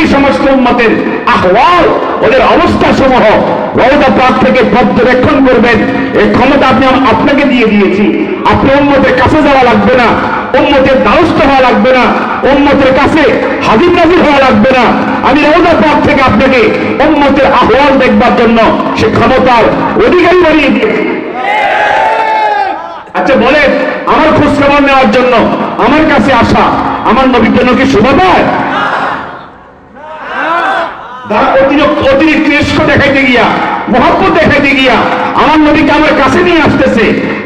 ওই সমস্ত উম্মতের আহওয়াল, ওদের অবস্থা সমূহ রওজা পাক থেকে পর্যবেক্ষণ করবেন। এই ক্ষমতা আপনাকে দিয়ে দিয়েছি। আপনি উম্মতের কাছে যাওয়া লাগবে না, উম্মতের দ্বারস্থ হওয়া লাগবে না, উম্মতের কাছে হাজির নাজির হওয়া লাগবে না। আমি রওজা পাক থেকে আপনাকে উম্মতের আহওয়াল দেখবার জন্য সে ক্ষমতার অধিকারী বানিয়ে দিয়েছি। আচ্ছা বলেন, আমার খোঁজ খবর নেওয়ার জন্য আমার কাছে আসা আমার নবীর জন্য কি শোভা পায়? অতিরিক্ত ইশক দেখাইতে গিয়া, মহব্বত দেখাইতে গিয়া আমার নবীকে আমার কাছে নিয়ে আসতেছে,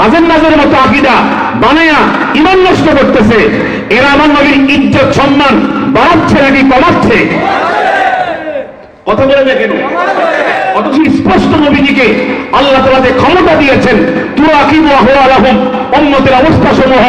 হাজার নাজের মতো আকীদা বানায়া ঈমান নষ্ট করতেছে। এরা আমার নবীর ইজ্জত সম্মান বাড়াচ্ছে নাকি কমাচ্ছে? কথা বলে না কেন? অথচ স্পষ্ট নবীজিকে আল্লাহ তাআলা যে ক্ষমতা দিয়েছেন, তুরাকিবু আহওয়ালাহুম, উম্মতের অবস্থা সমূহ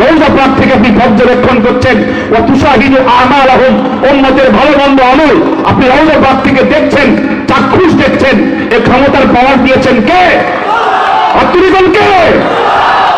রওজা পাক থেকে আপনি পর্যবেক্ষণ করছেন। ওয়া তুশাহিদু আমালাহুম, উম্মতের ভালো মন্দ আমল আপনি রওজা পাক থেকে দেখছেন, চাক্ষুষ দেখছেন। এই ক্ষমতার পাওয়ার দিয়েছেন কে? অত্যধিকন কে?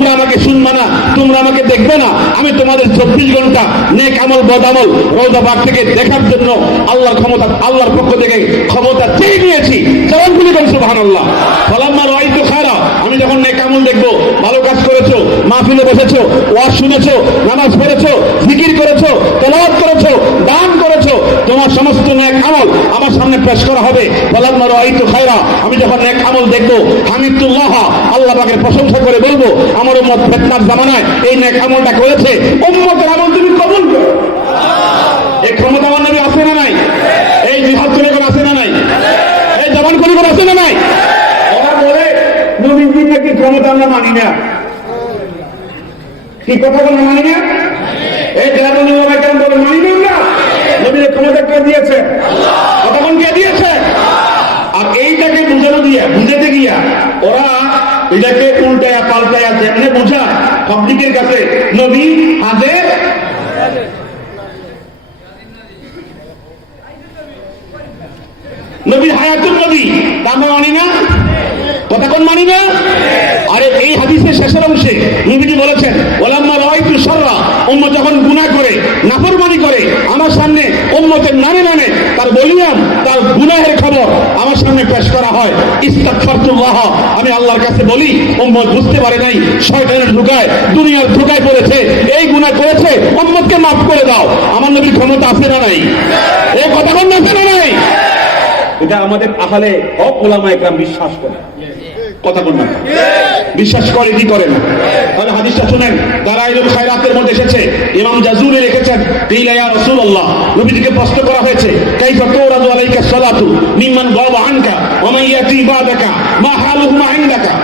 তোমরা আমাকে শুনবে না, তোমরা আমাকে দেখবে না, আমি তোমাদের 24 ঘন্টা নেক আমল বদ আমল রওজা পাক থেকে দেখার জন্য আল্লাহর ক্ষমতা, আল্লাহর পক্ষ থেকে ক্ষমতা চেয়ে নিয়েছি। জবান খুলে বলুন সুবহানাল্লাহ। ফালাম্মা রাআইতু খায়রা, আমি যখন নেক আমল দেখবো, ভালো কাজ করেছো, মাহফিলে বসেছো, ওয়াজ শুনেছো, নামাজ পড়েছো, জিকির করেছো, তেলাওয়াত করেছো, দান করেছো, তোমার সমস্ত নেক আমল আমার সামনে পেশ করা হবে। ফালাম্মা রাআইতু খায়রা, আমি যখন নেক আমল দেখবো, হামিদুল্লাহ, আল্লাহ পাকের প্রশংসা করে বলবো, আমার উম্মত ফিতনার জামানায় এই নেক আমলটা করেছে, উম্মতের আমল তুমি কবুল করো। এই ক্ষমতা আমার নবী আছে না নাই? এই জিহাদ করে আছে না নাই? এই জবান করে আছে না নাই? ওরা বলে নবীর নাকি ক্ষমতা আমরা মানি না। কি কথা বলে মানি না? এই যারা বলে মানি না, নবীর ক্ষমতা কে দিয়েছে? কতক্ষণ কে দিয়েছে? আর এইটাকে বুঝাতে গিয়া ওরা এটাকে উল্টায়া পাল্টায়া যেমনে বোঝায় পাবলিকের কাছে নবী হাজির, নবী হায়াতুল নবী, তা আমরা মানি না। কতক্ষণ মানি না? আরে এই হাদিসের শেষের অংশে নবীজি বলেছেন, ওয়ালাম্মা রাআইতু শাররা, উম্মত যখন গুনাহ করে, নাফরমানি করে, আমার সামনে উম্মতের নামে নামে তার বলিয়াম, তার গুনাহের খবর আমার সামনে পেশ করা হয়, ইস্তাগফারতুল্লাহ, আমি আল্লাহর কাছে বলি উম্মত বুঝতে পারে নাই, শয়তানের ধোঁকায়, দুনিয়ার ধোঁকায় পড়েছে, এই গুনাহ করেছে, উম্মতকে মাফ করে দাও। আমার নবীর ক্ষমতা আছে না নাই? এই কথাক্ষণ আছে না নাই? এটা আমাদের আহলে হক উলামায়ে কেরাম বিশ্বাস করে। কথা বলবেন না, বিশ্বাস করে কি করে না? তাহলে হাদিসটা শুনেন, দালাইলুল খায়রাতের মধ্যে এসেছে, ইমাম জাজুলি লিখেছেন, কিলা ইয়া রাসূলুল্লাহ, নবীজিকে প্রশ্ন করা হয়েছে, কাইফা তুরাদু আলাইকা সালাতু মিম্মান গাবা আনকা ওয়া মান ইয়াতি বাদাকা মা হালুহু মা ইনদাকা।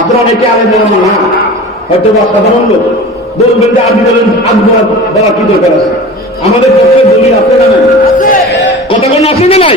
আপনারা অনেকে আলেম বলেন না, হয়তো বা সাধারণ লোক বলবেন যে আপনি বলেন আকবর বলা কি দরকার আছে? আমাদের পক্ষে দলিল আছে না নাই? কতক্ষণ আছে না নাই?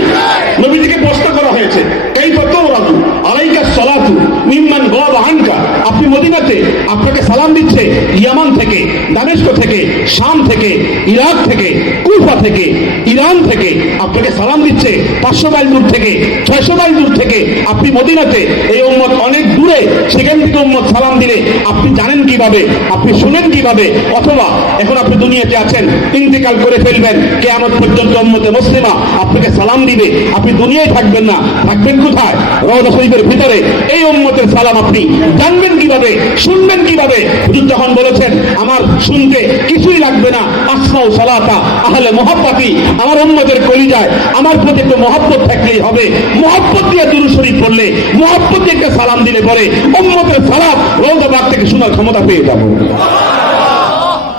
নবীজিকে প্রশ্ন করা হয়েছে, কাইফা তুরাদু আলাইকা সালাতু মিম্মান গাবা আনকা, আপনি মদিনাতে আপনাকে সালাম দিচ্ছে ইয়ামান থেকে, দামেস্ক থেকে, শাম থেকে, ইরাক থেকে, কুফা থেকে, ইরান থেকে আপনাকে সালাম দিচ্ছে 500 মাইল দূর থেকে, 600 মাইল দূর থেকে আপনি মদিনাতে, এই উম্মত অনেক দূরে, সেখান থেকে উম্মত সালাম দিলে আপনি জানেন কিভাবে, আপনি শুনেন কিভাবে? অথবা এখন আপনি দুনিয়াতে আছেন, ইন্তেকাল করে ফেলবেন, কিয়ামত পর্যন্ত উম্মতে মুসলিমা আপনাকে সালাম দিবে, আপনি দুনিয়ায় থাকবেন না, থাকবেন কোথায়? রওজা শরীফের ভিতরে। এই উম্মতের সালাম আপনি জানবেন কিভাবে, শুনবেন কিভাবে? হুজুর যখন বলেছেন আমার শুনতে কিছুই লাগবে না, আসমাউ সালাতা আহলে মুহাব্বতি, আমার উম্মতের কলিজায় আমার প্রতি একটু মহব্বত থাকলেই হবে, মহব্বত দিয়ে দুরূদ শরীফ পড়লে, মহব্বত দিয়ে একটা সালাম দিলে পরে উম্মতের সালাম রওজা পাক থেকে শোনার ক্ষমতা পেয়ে যাব।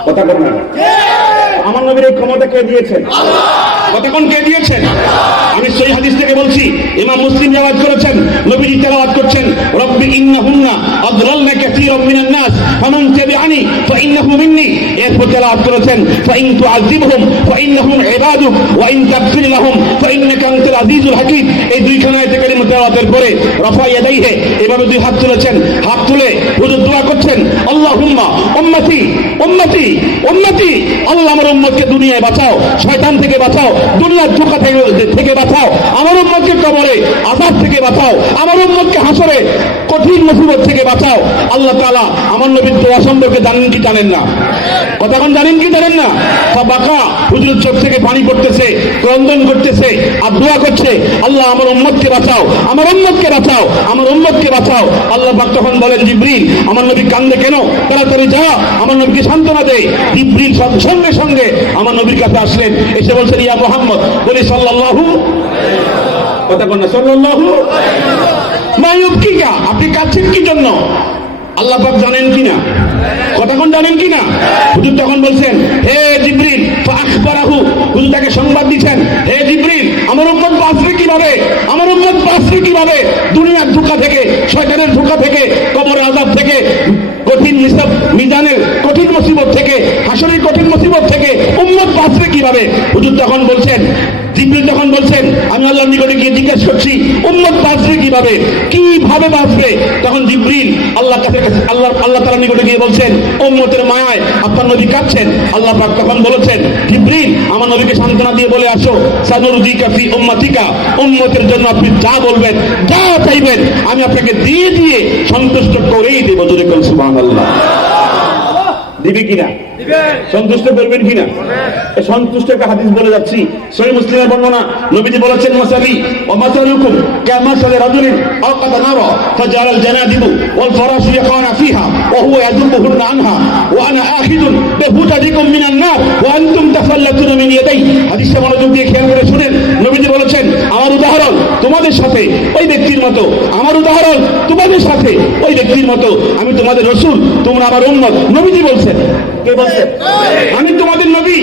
কথা বলেন না, আমার নবীর এই ক্ষমতা কে দিয়েছেন? কতক্ষণ কে দিয়েছেন? আমি সহিহ হাদিস থেকে বলছি, ইমাম মুসলিম রিওয়ায়াত করেছেন, নবীজি তেলাওয়াত করছেন, রব্বি ইন্নাহুন্না আদলালনা কাসীরাম মিনান নাস ফামান তাবিআনি ফাইন্নাহু মিন্নি। এরপর তেলাওয়াত করেছেন, ফাইন তুআযিবহুম ফাইন্নাহুম ইবাদুক ওয়া ইন তাগফির লাহুম ফাইন্নাকা আনতাল আজিজুল হাকীম। এই দুইখানা আয়াতে কারিমা তেলাওয়াতের পরে রফা ইয়াদাইহি, এভাবে দুই হাত তুলেছেন, হাত তুলে হুজুর দোয়া করছেন, আল্লাহুম্মা উম্মতি উম্মতি উম্মতি, আল্লাহ আমার উম্মতকে দুনিয়ায় বাঁচাও, শয়তান থেকে বাঁচাও, দুনিয়ার ধোঁকা থেকে বাঁচাও, আমার উম্মতকে কবরে আযাব থেকে বাঁচাও, আমার উম্মতকে হাসরে কঠিন মুসিবত থেকে বাঁচাও। আল্লাহ তাআলা আমার নবীর দোয়া সম্পর্কে জানেন কি জানেন না? কতক্ষণ জানেন কি জানেন না? বাঁকা হুজুরের চোখ থেকে পানি পড়তেছে, ক্রন্দন করতেছে আর দোয়া করছে, আল্লাহ আমার উম্মতকে বাঁচাও, আমার উম্মতকে বাঁচাও, আমার উম্মতকে বাঁচাও। আল্লাহ পাক তখন বলেন, জিবরিল আমার নবী কান্দে কেন, তাড়াতাড়ি যা আমার নবীকে সান্ত্বনা দে। জিবরিল সঙ্গে সঙ্গে আমার নবীর কাছে আসলেন, এসে বলছেন, ইয়া মুহাম্মদ, বলি সাল্লাল্লাহু, কথা বল না, সাল্লাল্লাহু মা ইউবকিকা, আপনি কাঁদছেন কি জন্য? আল্লাহ পাক জানেন কিনা? কতক্ষণ জানেন কিনা? হুজুর তখন বলছেন, হে জিবরিল ফাখবারাহু, হুজুর তাকে সংবাদ দিচ্ছেন, হে জিবরিল আমার উম্মত বাঁচবে কিভাবে, আমার উম্মত বাঁচবে কিভাবে দুনিয়ার ধোঁকা থেকে, শয়তানের ধোঁকা থেকে, কবরের আযাব থেকে, কঠিন মিজানের কঠিন মুসিবত থেকে, হাসরের কঠিন মুসিবত থেকে উম্মত বাঁচবে কিভাবে? হুজুর তখন বলছেন, জিবরিল তখন বলছেন, আমি আল্লাহর নিকটে গিয়ে জিজ্ঞাসা করছি উম্মত বাঁচবে কিভাবে, কিভাবে বাঁচবে? তখন জিবরিল আল্লাহ তাআলার নিকটে গিয়ে বলছেন, উম্মতের মায়ায় আপনার নবী কাঁদছেন। আল্লাহ পাক তখন বলেছেন, জিবরিল আমার নবীকে সান্ত্বনা দিয়ে বলে আসো, সানুরদিকা ফি উম্মাতিকা, উম্মতের জন্য আপনি যা বলবেন, যা চাইবেন আমি আপনাকে দিয়ে দিয়ে সন্তুষ্ট করেই দেব। জোরে বলুন সুবহানাল্লাহ। দিবে কিনা? সন্তুষ্ট করবেন কিনা? সন্তুষ্ট একটা হাদিস বলে যাচ্ছি, সহিহ মুসলিমের বর্ণনা, নবীজি বলেছেন, মাসালি ওয়া মাসালুকুম কামাসালি রাজুলিন আওকাদা নারা ফাজালাল জানাদিবু ওয়াল ফারাশু ইয়াকানা ফিহা ওয়া হুয়া ইয়াদুবুহুন্না আনহা ওয়া আনা আখিদুন বিহুদাদিকুম মিনান নার ওয়া আনতুম তাফাল্লাতুনা মিন ইয়াদাই। হাদিসটা মনোযোগ দিয়ে খেয়াল করে শুনেন। নবীজি বলেছেন, আমার উদাহরণ তোমাদের সাথে ওই ব্যক্তির মতো, আমার উদাহরণ তোমাদের সাথে ওই ব্যক্তির মতো, আমি তোমাদের রাসূল, তোমরা আমার উম্মত। নবীজি বলছেন, কে বলছেন? আমি তোমাদের নবী,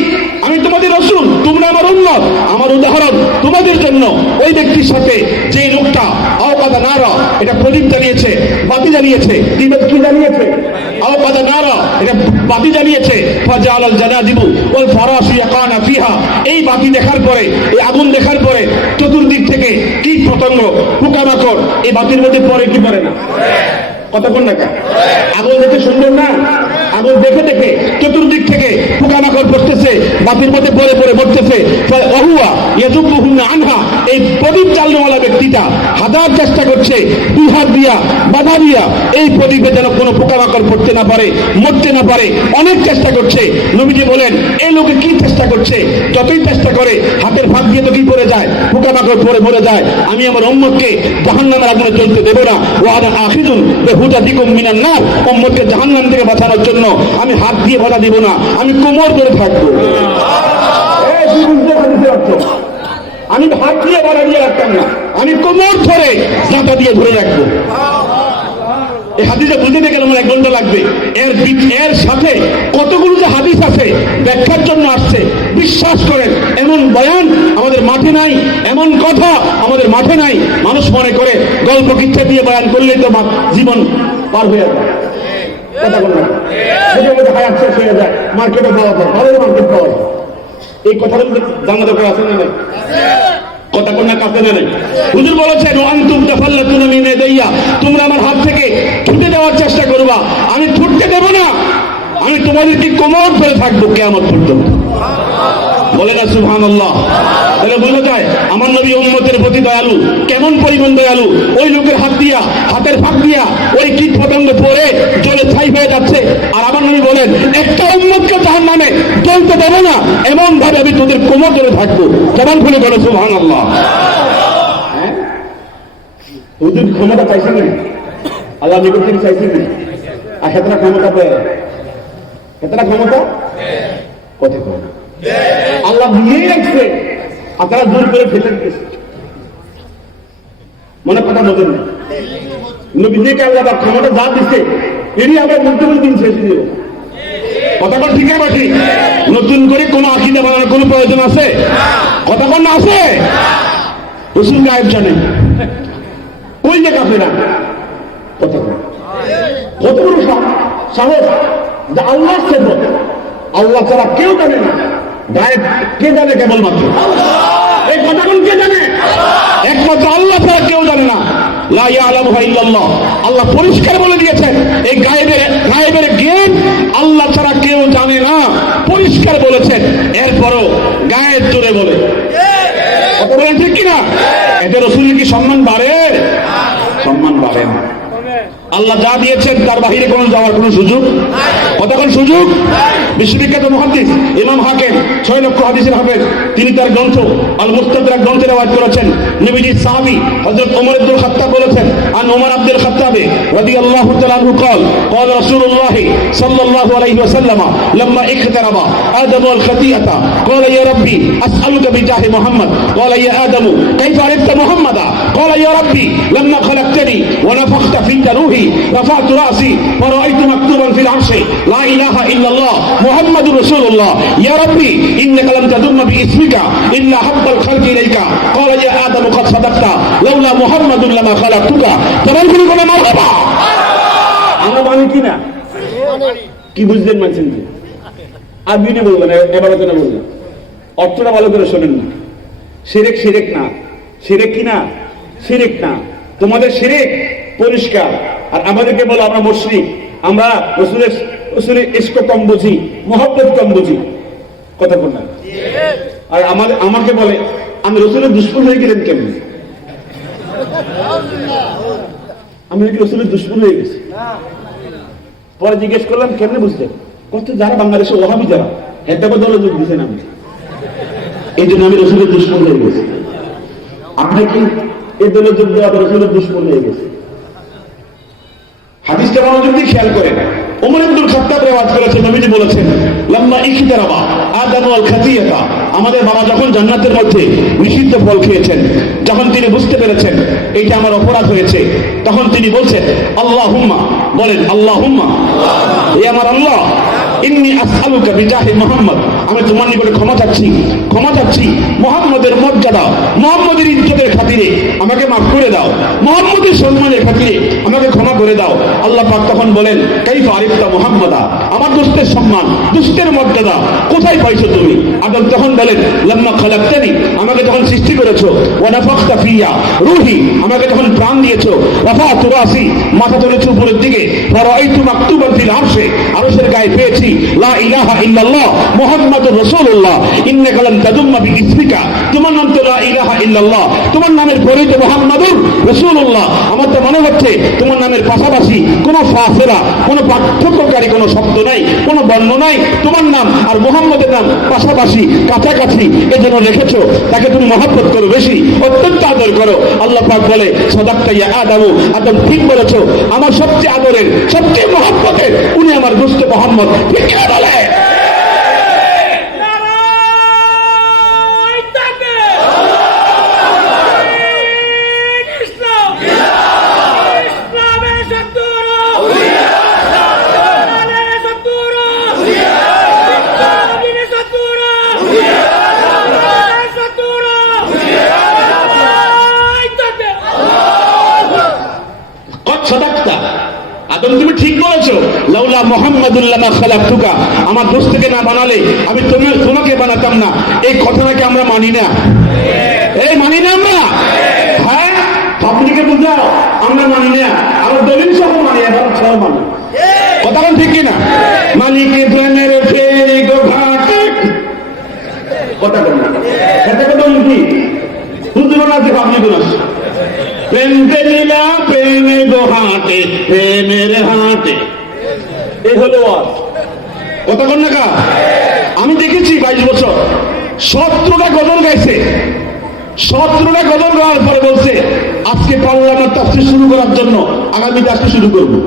আমি তোমাদের রাসূল, তোমরা আমার উম্মত। আমার উদাহরণ তোমাদের জন্য ওই ব্যক্তির সাথে যে লোকটা আওকাদা নারা, এটা প্রদীপ জ্বালিয়েছে, বাতি জ্বালিয়েছে, কি জ্বালিয়েছে? আওকাদা নারা, এটা বাতি জ্বালিয়েছে, ফাজালাল জানাদিবু ওয়াল ফারাশু ইয়াকানা ফিহা, এই বাতি দেখার পরে, এই আগুন দেখার পরে চতুর্দিক থেকে কীট পতঙ্গ, পোকামাকড় এই বাতির মধ্যে পড়ে কি পড়ে না? কতক্ষণ না? আগুন দেখে সুন্দর না? আগুন দেখে দেখে চতুর্দিক থেকে পোকামাকড় পড়তেছে, বাতির মধ্যে পড়ে পড়ে পড়তেছে। ওহুয়া ইয়াযুবুহুন্না আনহা, এই প্রদীপ জ্বালানোওয়ালা ব্যক্তিটা হাজার চেষ্টা করছে, দুই হাত দিয়া বাধা দিয়া এই প্রদীপে যেন কোনো পোকামাকড় পড়তে না পারে, মরতে না পারে, অনেক চেষ্টা করছে। নবীজি বলেন, এই লোকে কি চেষ্টা করছে? যতই চেষ্টা করে হাতের ফাঁক দিয়ে তো কি পড়ে যায়, পোকামাকড় পড়ে পড়ে যায়। আমি আমার উম্মতকে জাহান্নামের আগুনে জ্বলতে দেব না। ওয়া আনা আখিদুন বিহুদাদিকুম মিনান নার, উম্মতকে জাহান্নাম থেকে বাঁচানোর জন্য আমি হাত দিয়ে বাধা দিব না, আমি কোমর ধরে থাকবো। আমি হাত দিয়ে বাধা দিয়ে রাখতাম না, আমি কোমর ধরে জাঁতা দিয়ে ধরে রাখবো। এই হাদিসে বুঝতে গেলে আমার 1 ঘন্টা লাগবে। এর সাথে কতগুলো যে হাদিস আছে ব্যাখ্যার জন্য আসছে, বিশ্বাস করেন এমন বয়ান আমাদের মাঠে নাই, এমন কথা আমাদের মাঠে নাই। মানুষ মনে করে গল্প কিচ্ছা দিয়ে বয়ান করলেই তো জীবন পার হয়ে যায়, কথা বলবেন না, হায়াত শেষ হয়ে যায়, মার্কেটে পাওয়া যায়, ভালো মার্কেট পাওয়া যায়। এই কথাটা জানা দরকার আছে না নাই? কথা কোন না কাছে না নাই? হুজুর বলেছেন, আনতুম তাফাল্লাতুনা মিন ইয়াদাইয়া, তোমরা আমার হাত থেকে ছুটে দেওয়ার চেষ্টা করবা, আমি ছুটতে দেব না, আমি তোমাদেরকে কোমর ধরে থাকবো কিয়ামত পর্যন্ত। বলে না সুবহানাল্লাহ। তাহলে বোঝা যায় আমার নবী উম্মতের প্রতি দয়ালু, কেমন পরিমাণ দয়ালু। ওই লোকের হাত দিয়া, হাতের ফাঁক দিয়া ওই কীট পতঙ্গ পড়ে জ্বলে ছাই হয়ে যাচ্ছে, আর আমার নবী বলেন, একটা উম্মতকে জাহান্নামে জ্বলতে দেব না, এমন ভাবে আমি তোদের কোমর ধরে থাকবো। কেমন খুলে বলে সুবহানাল্লাহ। হ্যাঁ, ওদের ক্ষমতা চাইছেন না, আল্লাহ নিকট থেকে চাইছেন না, আর সেটা ক্ষমতা পেয়ে, সেটা ক্ষমতা কত ক্ষমতা আল্লাহ দিয়ে রাখছে, আপনারা দূর করে ফেলে দিয়েছে। মনে কথা বলেন না, নবীজিকে আল্লাহ ক্ষমতা যা দিচ্ছে, এরই আবার নতুন দিন শেষ দিয়ে কথা বল, ঠিক আছে? নতুন করে কোনো আকীদা বানানোর কোনো প্রয়োজন আছে? কথা বল না, আছে? রসুল গায়েব জানে, ওই যে কাফেরা, কথা বল, কত বড় সাহস, আল্লাহ সেবক, আল্লাহ ছাড়া কেউ জানে না। গায়েব কে জানে? কেবলমাত্র এই কথাগুলো কে জানে? একমাত্র আল্লাহ ছাড়া কেউ জানে না। লা ইয়ালামুহা ইল্লাল্লাহ, আল্লাহ পরিষ্কার বলে দিয়েছেন, এই গায়েবের গায়েব আল্লাহ ছাড়া কেউ জানে না, পরিষ্কার বলেছেন। এরপরও গায়ের জোরে বলে, কথা বলেন ঠিক কিনা? এতে রসুলের কি সম্মান বাড়ে? সম্মান বাড়ে না। আল্লাহ যা দিয়েছেন তার বাহিরে কোনো যাওয়ার কোনো সুযোগ, কতক্ষণ সুযোগ? বিশ্ববিখ্যাত মুহাদ্দিস ইমাম হাকিম 6 লক্ষ হাদিসের হাফেজ, তিনি তার গ্রন্থ আল মুস্তাদরাক গ্রন্থে রওয়ায়াত করেছেন, নবীজির সাহাবী হযরত ওমর ইবনুল খাত্তাব বলেছেন, আন ওমর আব্দুল খাত্তাব রাদিয়াল্লাহু তাআলা আনহু قال قال رسول الله صلى الله عليه وسلم لما اقترب آدم الخطيئة قال يا ربي أسألك بجاه محمد قال يا آدم كيف عرفت محمدا قال يا ربي لما خلقتني ونفخت فيك روحي رفعت رأسي فرأيت مكتوبا في العرش لا إله إلا الله محمد رسول الله يا ربي إنك لم تدم باسمك إلا حب الخلق إليك قال يا آدم قد صدقت لولا محمد لما خلقتك تبارك لكم مرحبا আমরা মানি কিনা? কি বুঝলেন মানছেন কি? আর বিনে বলবেন, এবার তো না বলবেন, অর্থটা ভালো করে শোনেন না। শিরক শিরক না, শিরক কিনা? শিরক না। তোমাদের শিরক পরিষ্কার, আর আমাদেরকে বলো আমরা মুশরিক, আমরা রসুলের ইশক কম বুঝি, মহব্বত কম বুঝি, কথা বল না। আর আমাকে বলে আমি রসুলের দুশমন হয়ে গেলেন কেমন? আমি নাকি রসুলের দুশমন হয়ে গেছি। পরে জিজ্ঞেস করলাম কেমনে বুঝলেন? কত যারা বাংলাদেশে ওহাবি যারা হেদাবে দলে যোগ দিচ্ছেন, আমি এই জন্য আমি রসুলের দুশমন হয়ে গেছি। আপনি কি এই দলে যোগ দেওয়া রসুলের দুশমন হয়ে গেছে? হাদিসটা মনোযোগ দিয়ে খেয়াল করেন। ওমর ইবনুল খাত্তাব রওয়ায়াত করেছেন, নবীজি বলেছেন, লাম্মা ইখতারাবা আদম ওয়াল খাতিয়াতা, আমাদের বাবা যখন জান্নাতের মধ্যে নিষিদ্ধ ফল খেয়েছেন, যখন তিনি বুঝতে পেরেছেন এটা আমার অপরাধ হয়েছে, তখন তিনি বলছেন আল্লাহুম্মা, বলেন আল্লাহুম্মা, হে আমার আল্লাহ, ইন্নী আসআলুকা বিজাহি মুহাম্মদ, আমি তোমার নিকটে ক্ষমা চাচ্ছি মুহাম্মদের মর্যাদা, মুহাম্মদের ইজ্জতের খাতিরে আমাকে মাফ করে দাও, মুহাম্মদের সম্মানের খাতিরে আমাকে ক্ষমা করে দাও। আল্লাহ পাক তখন বলেন, কাইফা আরিফতা মুহাম্মাদা, আমার দোস্তের সম্মান, দোস্তের মর্যাদা কোথায় পাইছো তুমি? আদম তখন বলেন, লাম্মা খালাকতানি, আমাকে যখন সৃষ্টি করেছো, ওয়া নাফাখতা ফিয়া রূহি, আমাকে যখন প্রাণ দিয়েছো, রাফা'তু রাসি, মাথা তুলেছো উপরের দিকে, ফারাআইতু মাকতুবান ফিল আরশে, আরশের গায়ে পেয়েছি লা ইলাহা ইল্লাল্লাহ মুহাম্মাদুর রাসূলুল্লাহ ইন্নাকা লাম তাদুম্মা বিইসমিকা, তোমার নাম তো লা ইলাহা ইল্লাল্লাহ, তোমার নামের পরে তো মুহাম্মাদুর রাসূলুল্লাহ। আমার তো মনে হচ্ছে তোমার নামের পাশাপাশি কোনো ফাসেলা, কোনো পার্থক্যকারী কোনো শব্দ নাই, কোনো বর্ণ নাই, তোমার নাম আর মুহাম্মদের নাম পাশাপাশি কাছাকাছি, এজন্য রেখেছো, তাকে তুমি মহব্বত করো বেশি, অত্যন্ত আদর করো। আল্লাহ পাক বলে, সাদাক্তা ইয়া আদম, আদম ঠিক বলেছো, আমার সবচেয়ে আদরের, সবচেয়ে মহব্বতের উনি আমার দোস্ত মুহাম্মদ। ঠিক কি বলে? আদম তুমি ঠিক বলেছো, লাউলা মুহাম্মাদুল লামা খালাকতুকা, আমার দোস্তকে না বানালে আমি তোমাকে বানাতাম না। এই কথাটাকে আমরা মানি না, এই মানি না আমরা। হ্যাঁ, পাবলিকে বুঝাও আমরা মানি না, আমরা দলিল সহ মানি, আবার সহ মানি, কথা বল ঠিক কিনা? মালিকে প্রেমের ফেরি গো ঘাটে, কথা বল না, এটা কথা কি হুজুর আছে, পাবলিক আছে, প্রেম পেলিলা প্রেমে গো হাটে, প্রেমের হাটে, এই হলো কথা কন না কা? আমি দেখেছি 22 বছর 17টা গজল গাইছে, 17টা গজল গাওয়ার পরে বলছে আজকে পারলাম না তাফসীর শুরু করার জন্য, আগামীতে আজকে শুরু করবো।